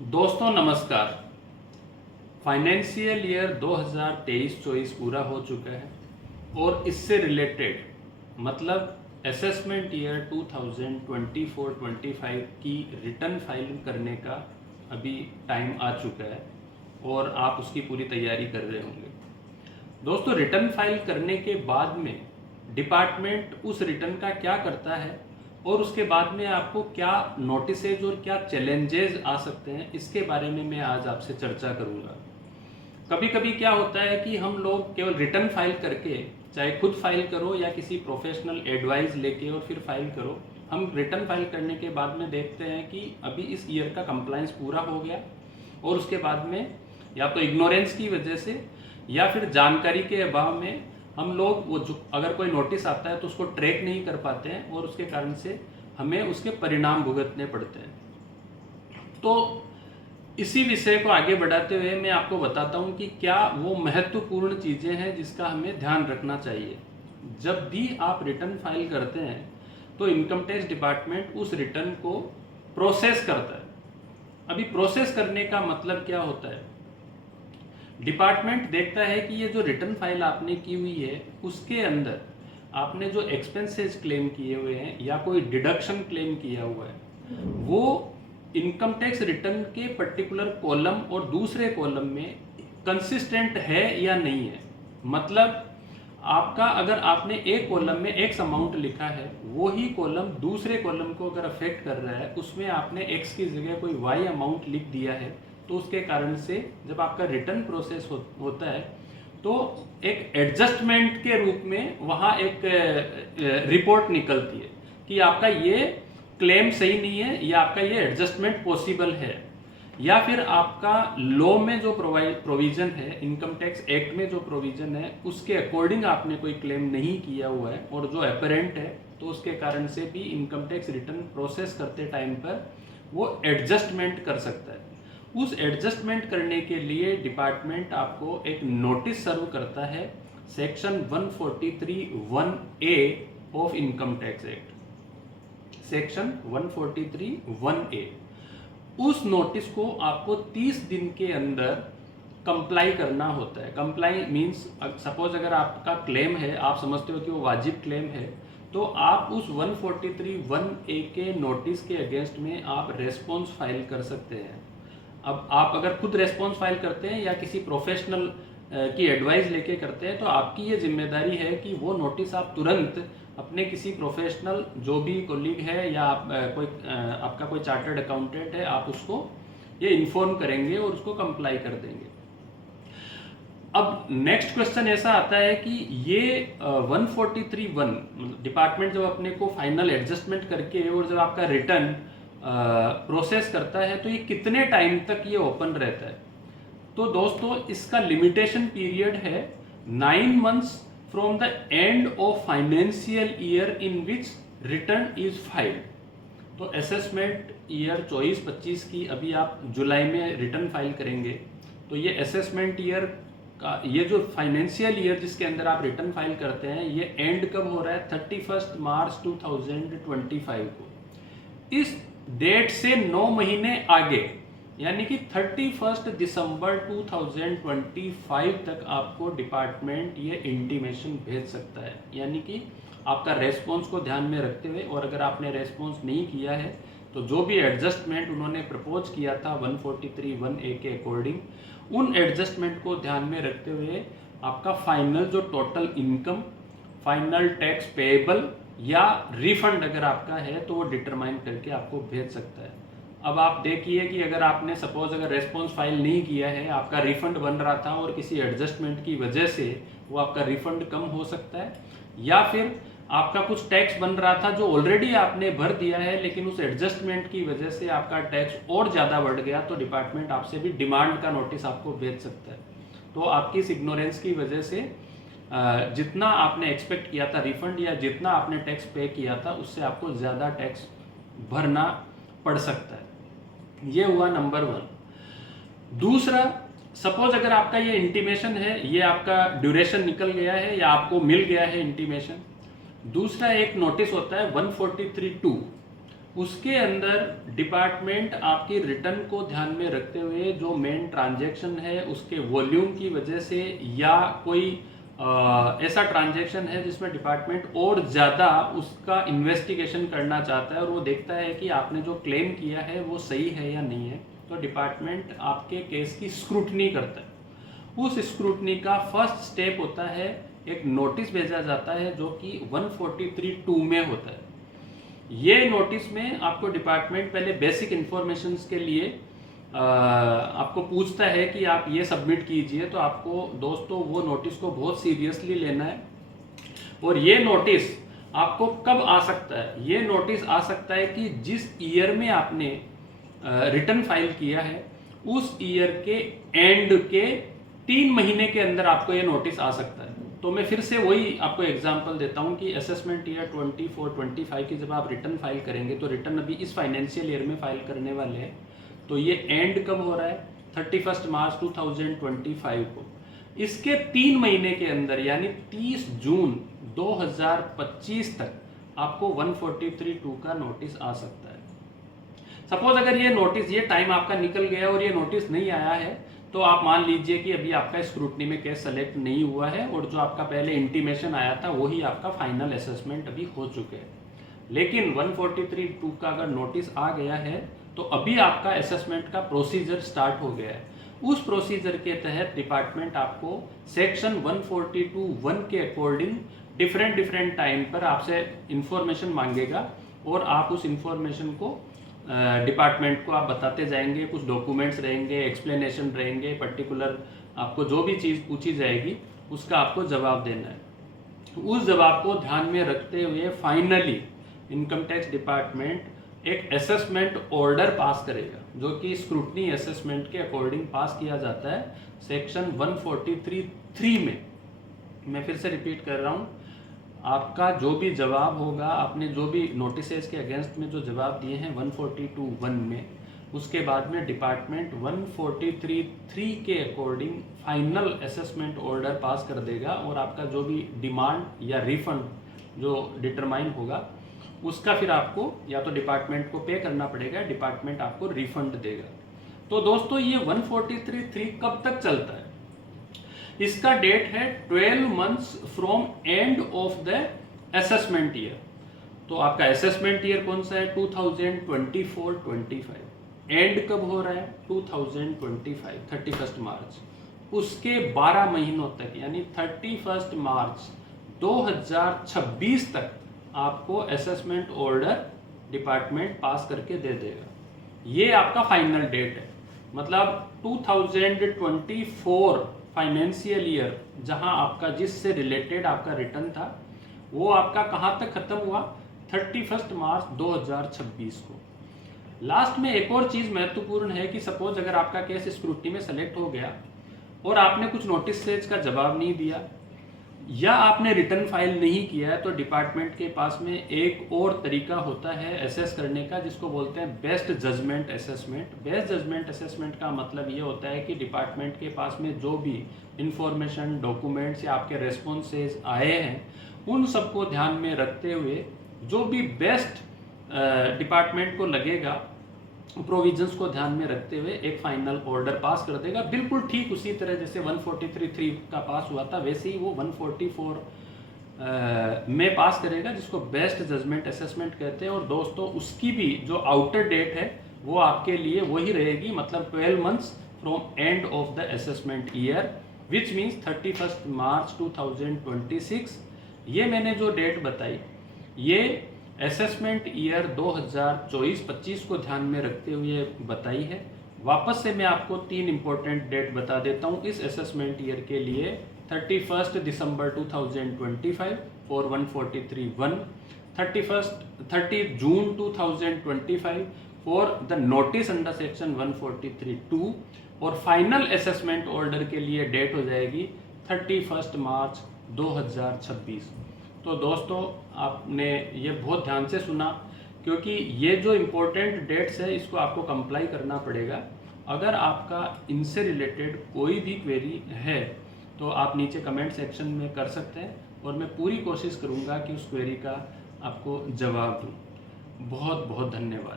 दोस्तों नमस्कार। Financial year 2023-24 पूरा हो चुका है और इससे रिलेटेड मतलब असेसमेंट ईयर 2024-25 की रिटर्न फाइल करने का अभी टाइम आ चुका है और आप उसकी पूरी तैयारी कर रहे होंगे। दोस्तों रिटर्न फाइल करने के बाद में डिपार्टमेंट उस रिटर्न का क्या करता है और उसके बाद में आपको क्या नोटिसेज और क्या चैलेंजेस आ सकते हैं, इसके बारे में मैं आज आपसे चर्चा करूंगा। कभी कभी क्या होता है कि हम लोग केवल रिटर्न फाइल करके, चाहे खुद फाइल करो या किसी प्रोफेशनल एडवाइस लेके और फिर फाइल करो, हम रिटर्न फाइल करने के बाद में देखते हैं कि अभी इस ईयर का कंप्लायंस पूरा हो गया और उसके बाद में या तो इग्नोरेंस की वजह से या फिर जानकारी के अभाव में हम लोग वो जो अगर कोई नोटिस आता है तो उसको ट्रैक नहीं कर पाते हैं और उसके कारण से हमें उसके परिणाम भुगतने पड़ते हैं। तो इसी विषय को आगे बढ़ाते हुए मैं आपको बताता हूं कि क्या वो महत्वपूर्ण चीजें हैं जिसका हमें ध्यान रखना चाहिए। जब भी आप रिटर्न फाइल करते हैं तो इनकम टैक्स डिपार्टमेंट उस रिटर्न को प्रोसेस करता है। अभी प्रोसेस करने का मतलब क्या होता है? डिपार्टमेंट देखता है कि ये जो रिटर्न फाइल आपने की हुई है उसके अंदर आपने जो एक्सपेंसेस क्लेम किए हुए हैं या कोई डिडक्शन क्लेम किया हुआ है वो इनकम टैक्स रिटर्न के पर्टिकुलर कॉलम और दूसरे कॉलम में कंसिस्टेंट है या नहीं है। मतलब आपका अगर आपने एक कॉलम में एक्स अमाउंट लिखा है, वो ही कॉलम दूसरे कॉलम को अगर अफेक्ट कर रहा है, उसमें आपने एक्स की जगह कोई वाई अमाउंट लिख दिया है, तो उसके कारण से जब आपका रिटर्न प्रोसेस होता है तो एक एडजस्टमेंट के रूप में वहाँ एक रिपोर्ट निकलती है कि आपका ये क्लेम सही नहीं है या आपका ये एडजस्टमेंट पॉसिबल है, या फिर आपका लॉ में जो प्रोविजन है, इनकम टैक्स एक्ट में जो प्रोविजन है उसके अकॉर्डिंग आपने कोई क्लेम नहीं किया हुआ है और जो अपरेंट है, तो उसके कारण से भी इनकम टैक्स रिटर्न प्रोसेस करते टाइम पर वो एडजस्टमेंट कर सकता है। उस एडजस्टमेंट करने के लिए डिपार्टमेंट आपको एक नोटिस सर्व करता है, section 143(1)A of income tax act, section 143(1)A। उस नोटिस को आपको 30 दिन के अंदर कंप्लाई करना होता है। कंप्लाई मींस सपोज अगर आपका क्लेम है, आप समझते हो कि वो वाजिब क्लेम है, तो आप उस 143(1)A के नोटिस के अगेंस्ट में आप रेस्पॉन्स फाइल कर सकते हैं। अब आप अगर खुद रेस्पॉन्स फाइल करते हैं या किसी प्रोफेशनल की एडवाइस लेके करते हैं, तो आपकी ये जिम्मेदारी है कि वो नोटिस आप तुरंत अपने किसी प्रोफेशनल जो भी कोलीग है या आपका कोई चार्टर्ड अकाउंटेंट है, आप उसको ये इन्फॉर्म करेंगे और उसको कंप्लाई कर देंगे। अब नेक्स्ट क्वेश्चन ऐसा आता है कि ये 143(1) डिपार्टमेंट जब अपने को फाइनल एडजस्टमेंट करके और जब आपका रिटर्न प्रोसेस करता है तो ये कितने टाइम तक ये ओपन रहता है? तो दोस्तों इसका लिमिटेशन पीरियड है 9 months from the end of financial year in which return is filed. तो असेसमेंट ईयर 24-25 की अभी आप जुलाई में रिटर्न फाइल करेंगे, तो ये असेसमेंट ईयर का ये जो फाइनेंशियल ईयर जिसके अंदर आप रिटर्न फाइल करते हैं, ये एंड कब हो रहा है? 31 मार्च 2025 को। इस डेट से 9 महीने आगे यानी कि 31 दिसंबर 2025 तक आपको डिपार्टमेंट ये इंटीमेशन भेज सकता है। यानी कि आपका रेस्पॉन्स को ध्यान में रखते हुए, और अगर आपने रेस्पॉन्स नहीं किया है तो जो भी एडजस्टमेंट उन्होंने प्रपोज किया था 143(1)A के अकॉर्डिंग, उन एडजस्टमेंट को ध्यान में रखते हुए आपका फाइनल जो total income, final tax payable या रिफंड अगर आपका है तो वो डिटरमाइन करके आपको भेज सकता है। अब आप देखिए कि अगर आपने सपोज अगर रेस्पॉन्स फाइल नहीं किया है, आपका रिफंड बन रहा था और किसी एडजस्टमेंट की वजह से वो आपका रिफंड कम हो सकता है, या फिर आपका कुछ टैक्स बन रहा था जो ऑलरेडी आपने भर दिया है लेकिन उस एडजस्टमेंट की वजह से आपका टैक्स और ज़्यादा बढ़ गया, तो डिपार्टमेंट आपसे भी डिमांड का नोटिस आपको भेज सकता है। तो आपकी इस इग्नोरेंस की वजह से जितना आपने एक्सपेक्ट किया था रिफंड या जितना आपने टैक्स पे किया था उससे आपको ज़्यादा टैक्स भरना पड़ सकता है। ये हुआ नंबर 1। दूसरा, सपोज अगर आपका ये इंटीमेशन है, ये आपका ड्यूरेशन निकल गया है या आपको मिल गया है इंटीमेशन। दूसरा एक नोटिस होता है 143(2), उसके अंदर डिपार्टमेंट आपकी रिटर्न को ध्यान में रखते हुए जो मेन ट्रांजैक्शन है उसके वॉल्यूम की वजह से या कोई ऐसा ट्रांजैक्शन है जिसमें डिपार्टमेंट और ज़्यादा उसका इन्वेस्टिगेशन करना चाहता है और वो देखता है कि आपने जो क्लेम किया है वो सही है या नहीं है, तो डिपार्टमेंट आपके केस की स्क्रूटनी करता है। उस स्क्रूटनी का फर्स्ट स्टेप होता है एक नोटिस भेजा जाता है जो कि 143(2) में होता है। ये नोटिस में आपको डिपार्टमेंट पहले बेसिक इन्फॉर्मेशन के लिए आपको पूछता है कि आप ये सबमिट कीजिए, तो आपको दोस्तों वो नोटिस को बहुत सीरियसली लेना है। और ये नोटिस आपको कब आ सकता है? ये नोटिस आ सकता है कि जिस ईयर में आपने रिटर्न फाइल किया है उस ईयर के एंड के 3 महीने के अंदर आपको ये नोटिस आ सकता है। तो मैं फिर से वही आपको एग्जांपल देता हूँ कि असेसमेंट ईयर 24-25 की जब आप रिटर्न फाइल करेंगे तो रिटर्न अभी इस फाइनेंशियल ईयर में फाइल करने वाले हैं, तो ये एंड कब हो रहा है? 31 मार्च 2025 को। इसके 3 महीने के अंदर यानी 30 जून 2025 तक आपको 143(2) का नोटिस आ सकता है। सपोज अगर ये नोटिस, ये टाइम आपका निकल गया और ये नोटिस नहीं आया है, तो आप मान लीजिए कि अभी आपका स्क्रूटनी में केस सेलेक्ट नहीं हुआ है और जो आपका पहले इंटीमेशन आया था वही आपका फाइनल असेसमेंट अभी हो चुके हैं। लेकिन 143(2) का अगर नोटिस आ गया है तो अभी आपका असेसमेंट का प्रोसीजर स्टार्ट हो गया है। उस प्रोसीजर के तहत डिपार्टमेंट आपको सेक्शन 142(1) के अकॉर्डिंग डिफरेंट टाइम पर आपसे इंफॉर्मेशन मांगेगा और आप उस इंफॉर्मेशन को डिपार्टमेंट को आप बताते जाएंगे। कुछ डॉक्यूमेंट्स रहेंगे, एक्सप्लेनेशन रहेंगे, पर्टिकुलर आपको जो भी चीज़ पूछी जाएगी उसका आपको जवाब देना है। उस जवाब को ध्यान में रखते हुए फाइनली इनकम टैक्स डिपार्टमेंट एक असेसमेंट ऑर्डर पास करेगा जो कि स्क्रूटनी असेसमेंट के अकॉर्डिंग पास किया जाता है सेक्शन 143(3) में। मैं फिर से रिपीट कर रहा हूँ, आपका जो भी जवाब होगा, आपने जो भी नोटिसेस के अगेंस्ट में जो जवाब दिए हैं 142(1) में, उसके बाद में डिपार्टमेंट 143(3) के according final assessment order pass कर देगा और आपका जो भी डिमांड या रिफंड जो डिटरमाइन होगा उसका फिर आपको या तो डिपार्टमेंट को पे करना पड़ेगा, डिपार्टमेंट आपको रिफंड देगा। तो दोस्तों ये 143(3) कब तक चलता है? इसका डेट है 12 months from end of the assessment year. तो आपका असेसमेंट ईयर कौन सा है? 2024-25। एंड कब हो रहा है? 2025 31 मार्च। उसके 12 महीनों तक यानी 31 मार्च 2026 तक आपको असेसमेंट ऑर्डर डिपार्टमेंट पास करके दे देगा। ये आपका फाइनल डेट है। मतलब 2024 फाइनेंशियल ईयर जहां आपका जिससे रिलेटेड आपका रिटर्न था वो आपका कहां तक खत्म हुआ? 31 मार्च 2026 को। लास्ट में एक और चीज महत्वपूर्ण है कि सपोज अगर आपका केस स्क्रूटनी में सेलेक्ट हो गया और आपने कुछ नोटिस का जवाब नहीं दिया या आपने रिटर्न फाइल नहीं किया है, तो डिपार्टमेंट के पास में एक और तरीका होता है असेस करने का जिसको बोलते हैं best judgement assessment. Best judgement assessment का मतलब ये होता है कि डिपार्टमेंट के पास में जो भी इंफॉर्मेशन, डॉक्यूमेंट्स या आपके रेस्पॉन्सेज आए हैं उन सबको ध्यान में रखते हुए जो भी बेस्ट डिपार्टमेंट को लगेगा प्रोविजंस को ध्यान में रखते हुए एक फाइनल ऑर्डर पास कर देगा। बिल्कुल ठीक उसी तरह जैसे 143(3) का पास हुआ था वैसे ही वो 144 में पास करेगा जिसको बेस्ट जजमेंट असेसमेंट कहते हैं। और दोस्तों उसकी भी जो आउटर डेट है वो आपके लिए वही रहेगी, मतलब 12 months from end of the assessment year which means 31 मार्च 2026। ये मैंने जो डेट बताई ये असेसमेंट ईयर 2024-25 को ध्यान में रखते हुए बताई है। वापस से मैं आपको 3 इंपॉर्टेंट डेट बता देता हूँ इस असेसमेंट ईयर के लिए। 31 दिसंबर 2025 for 143(1), 30 June 2025 for the notice under section 143(2) और फाइनल असेसमेंट ऑर्डर के लिए डेट हो जाएगी 31 मार्च 2026। तो दोस्तों आपने ये बहुत ध्यान से सुना क्योंकि ये जो इम्पोर्टेंट डेट्स है इसको आपको कंप्लाई करना पड़ेगा। अगर आपका इनसे रिलेटेड कोई भी क्वेरी है तो आप नीचे कमेंट सेक्शन में कर सकते हैं और मैं पूरी कोशिश करूँगा कि उस क्वेरी का आपको जवाब दूँ। बहुत बहुत धन्यवाद।